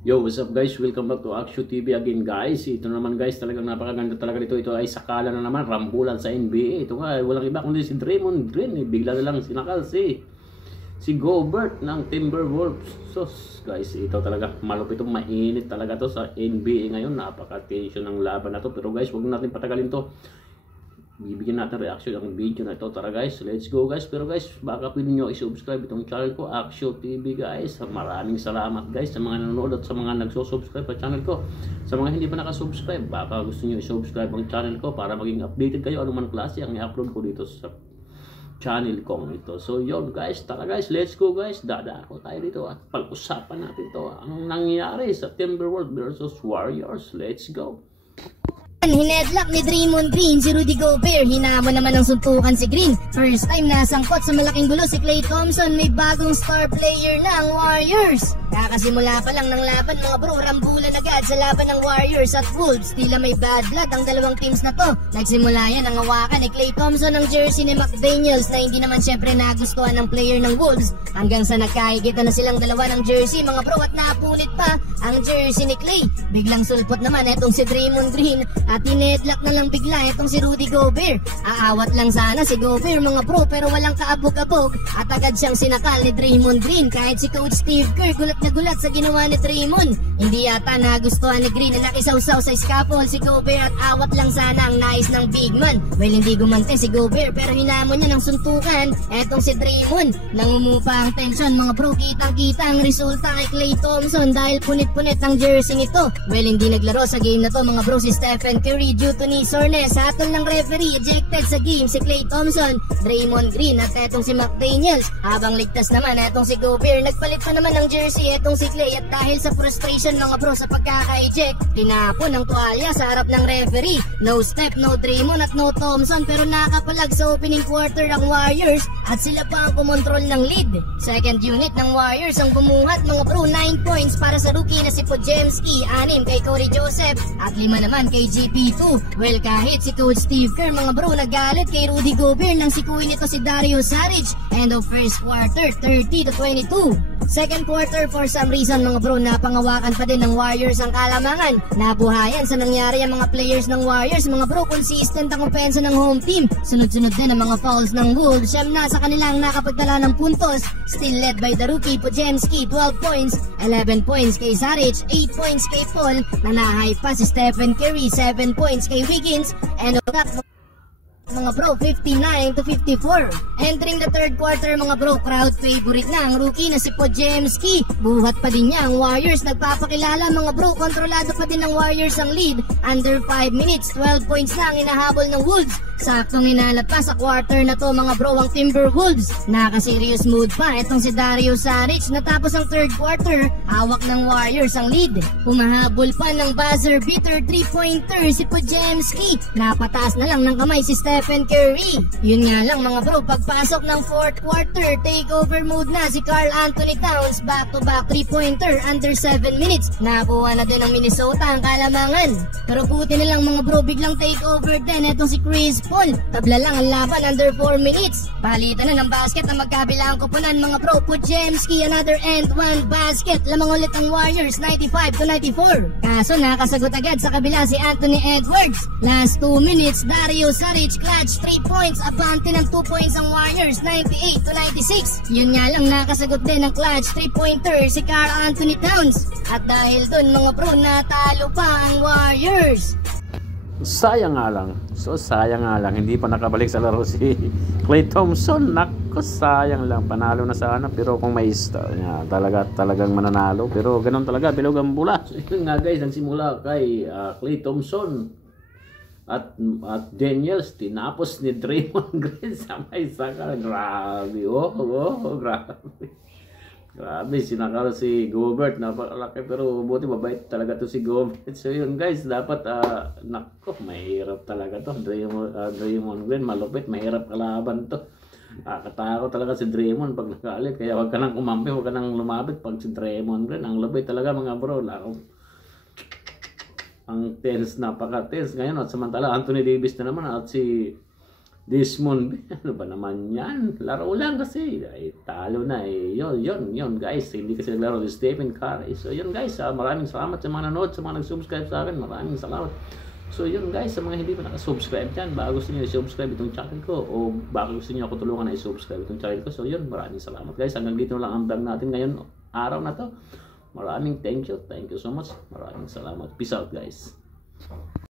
Yo, what's up guys? Welcome back to Action TV again guys. Ito naman guys, talagang napakaganda talaga dito. Ito ay sakala na naman, rambulan sa NBA. Ito nga, walang iba kundi si Draymond Green. Bigla na lang sinakal si Gobert ng Timberwolves. So guys, ito talaga malupit, mainit talaga to sa NBA ngayon. Napaka-tension ng laban na to. Pero guys, wag natin patagalin to. Bibigyan natin reaction ang video na ito. Tara guys, let's go guys. Pero guys, baka pwede nyo i-subscribe itong channel ko, Action TV guys. Maraming salamat guys sa mga nanonood at sa mga nagsusubscribe sa channel ko. Sa mga hindi pa nakasubscribe, baka gusto nyo i-subscribe ang channel ko para maging updated kayo anuman klase ang i-upload ko dito sa channel ko ito. So yun guys, tara guys, let's go guys. Dadako tayo dito at pag-usapan natin to ang nangyari sa Timberwolves versus Warriors. Let's go. Hinedlock ni Draymond Green si Rudy Gobert. Hinamon naman ng suntukan si Green. First time nasangkot sa malaking gulo si Klay Thompson. May bagong star player na ang Warriors. Kakasimula pa lang ng laban mga bro, rambulan agad sa laban ng Warriors at Wolves. Tila may bad blood ang dalawang teams na to. Nagsimula yan ang hawakan ni Klay Thompson ng jersey ni McDaniels na hindi naman syempre nagustuhan ng player ng Wolves. Hanggang sa nagkahigita na silang dalawa ng jersey mga bro at napunit pa ang jersey ni Klay. Biglang sulpot naman etong si Draymond Green at hinedlock na lang bigla itong si Rudy Gobert. Aawat lang sana si Gobert mga bro pero walang kaabog-abog at agad siyang sinakal ni Draymond Green. Kahit si Coach Steve Kerr gulat na gulat sa ginawa ni Draymond. Hindi yata nagustuhan ni Green na nakisawsaw sa scaffold si Gobert at awat lang sana ang nais ng big man. Well, hindi gumante si Gobert pero hinamon niya ng suntukan etong si Draymond. Nangumupa ang tension mga bro, kitang-kita ang resulta kay Klay Thompson dahil punit-punit ang jersey nito. Well, hindi naglaro sa game na to mga bro si Stephen Curry due to knee soreness. Sa hatol ng referee, ejected sa game si Klay Thompson, Draymond Green at etong si McDaniels. Habang ligtas naman etong si Gobert, nagpalit pa naman ng jersey etong si Klay at dahil sa frustration mga bro sa pagkaka-eject, tinapon ng tuwalya sa harap ng referee. No step, no Draymond at no Thompson pero nakapalag sa opening quarter ang Warriors at sila pa ang kumontrol ng lead. Second unit ng Warriors ang bumuhat mga bro, 9 points para sa rookie na si Podziemski, 6 kay Corey Joseph at 5 naman kay GP2. Well, kahit si Coach Steve Kerr mga bro nagalit kay Rudy Gobert nang sikuin nito si Dario Saric. End of first quarter, 30-22. Second quarter, for some reason mga bro, napangawakan pa din ng Warriors ang kalamangan. Nabuhayan sa nangyari ang mga players ng Warriors mga bro, consistent ang opensa ng home team. Sunod-sunod din ang mga fouls ng Wolves. Siyam na sa kanilang nakapagtala ng puntos. Still led by the rookie Podziemski, 12 points, 11 points kay Saric, 8 points kay Paul. Nanahay pa si Stephen Curry, 7 points kay Wiggins, and mga bro, 59-54. Entering the third quarter mga bro, crowd favorite na ang rookie na si Podziemski. Buhat pa din niya ang Warriors, nagpapakilala mga bro, kontrolado pa din ng Warriors ang lead. Under 5 minutes, 12 points na ang inahabol ng Wolves. Saktong inalat pa sa quarter na to mga bro ang Timberwolves. Naka-serious mood pa itong si Dario Saric. Natapos ang third quarter, hawak ng Warriors ang lead. Humahabol pa ng buzzer beater 3-pointer si Podziemski. Napataas na lang ng kamay si Stephen Curry. Yun nga lang mga bro, pagpasok ng fourth quarter, takeover mode na si Karl Anthony Towns. Back-to-back 3-pointer under 7 minutes. Nakuha na din ng Minnesota ang kalamangan. Pero puti na lang mga bro, biglang takeover din itong si Chris Paul. Tabla lang ang laban under 4 minutes. Palitan na ng basket na magkabila ang kupunan mga bro. Podziemski another and one basket. Lamang ulit ang Warriors, 95-94. Kaso nakasagot agad sa kabila si Anthony Edwards. Last 2 minutes, Dario Saric clutch 3 points, abante ng 2 points ang Warriors, 98-96. Yun nga lang nakasagot din ng clutch 3-pointer si Karl Anthony Towns. At dahil dun mga bro, natalo pa ang Warriors. Sayang nga lang. So sayang nga lang, hindi pa nakabalik sa laro si Klay Thompson. Nako, sayang lang. Panalo na sana pero kung may star niya, talagang mananalo. Pero ganun talaga, bilog ang bula. So yun nga guys, nagsimula kay Klay Thompson at Daniels, tinapos ni Draymond Green sa may saka. Grabe, grabe. Grabe, sinakal si Gobert, napakalaki pero buti mabait talaga to si Gobert. So yun guys, dapat nako, mahirap talaga to. Draymond Green, malupit, mahirap kalaban to. Katakot talaga si Draymond pag nakalit, kaya wag ka nang kumampi, wag ka nang lumapit pag si Draymond Green. Ang lupit talaga mga bro, ang tense, napaka-tense ngayon. At samantala Anthony Davis na naman at si Desmond, ano ba naman yan? Laro lang kasi. Ay, talo na eh. Yun guys. Hindi kasi naglaro si Stephen Curry. So yun guys, maraming salamat sa mga nanood, sa mga nag-subscribe sa akin. Maraming salamat. So yun guys, sa mga hindi pa nakasubscribe dyan, baka gusto nyo i-subscribe itong channel ko o baka gusto nyo ako tulungan na i-subscribe itong channel ko. So yun, maraming salamat guys. Hanggang dito lang ang vlog natin ngayon, araw na to. Maraming thank you so much. Maraming salamat. Peace out guys.